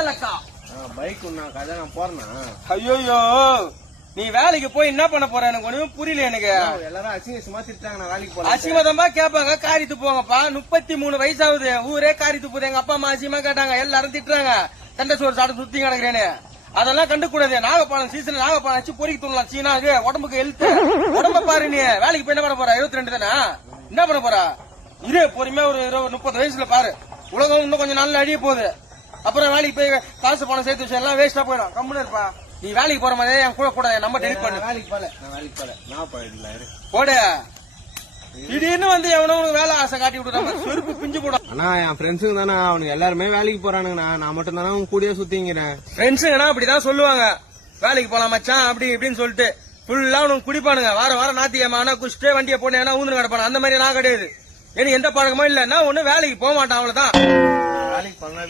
வேலைக்கா bike உன்னாக்கா நான் போறேன்னா. ஐயோ நீ வேலைக்கு போய் என்ன பண்ண போற எனக்கு ஒண்ணுமே புரியல எனக்கு. எல்லாரும் அசிங்கமா திட்டாங்க நான் வேலைக்கு போறேன். அசிங்கமா கேட்பாங்க காரித்து போங்கப்பா 33 வயசாகுது ஊரே காரித்து போகுது. எங்க அப்பா அம்மா அசிங்கமா கேட்டாங்க எல்லாரும் திட்டுறாங்க. தண்டை சோறு சாப்பிட்டு சுத்தி கிடக்குறேன்னு அதெல்லாம் கண்டுக்கூடாது. நாகப்பாலம் சீசன் நாகப்பாலம் வச்சு பொறிக்க தூங்கலாம். சீனா உடம்புக்கு ஹெல்த் உடம்ப பாரு. நீ வேலைக்கு போய் என்ன பண்ண போற 22 தானே என்ன பண்ண போற? இரு பொறுமையா ஒரு 30 வயசுல பாரு. உலகம் இன்னும் கொஞ்சம் நாள்ல அழிய போகுது. அப்புறம் வேலைக்கு போய் காசு பணம் சேர்த்து வச்சு எல்லாம் வேஸ்டா போயிடும். கம்முன்னு இருப்பா. நீ வேலைக்கு போற மாதிரி என் கூட நம்ம டெலிட் பண்ணு. வேலைக்கு போல நான் போயிடல போடு. திடீர்னு வந்து எவனோ வேலை ஆசை காட்டி விடுறாங்க. செருப்பு பிஞ்சு போடும். ஆனா என் ஃப்ரெண்ட்ஸுங்க தானே அவனுக்கு எல்லாருமே வேலைக்கு போறானுங்கண்ணா. நான் மட்டும் தானே உங்க கூடயே சுத்திங்கிறேன். ஃப்ரெண்ட்ஸுங்கன்னா அப்படிதான் சொல்லுவாங்க. வேலைக்கு போலாம் மச்சான் அப்படி இப்படின்னு சொல்லிட்டு ஃபுல்லா அவனுக்கு குடிப்பானுங்க. வாரம் நாத்தியமா ஆனா குடிச்சிட்டு வண்டியை போனேன்னா ஊந்து கிடப்பானு. அந்த மாதிரி நான் கிடையாது. எனக்கு எந்த பழக்கமும் இல்ல. ஒண்ணு வேலைக்கு போக மாட்டான் அவ்வளவுதான். வேலைக்கு போனா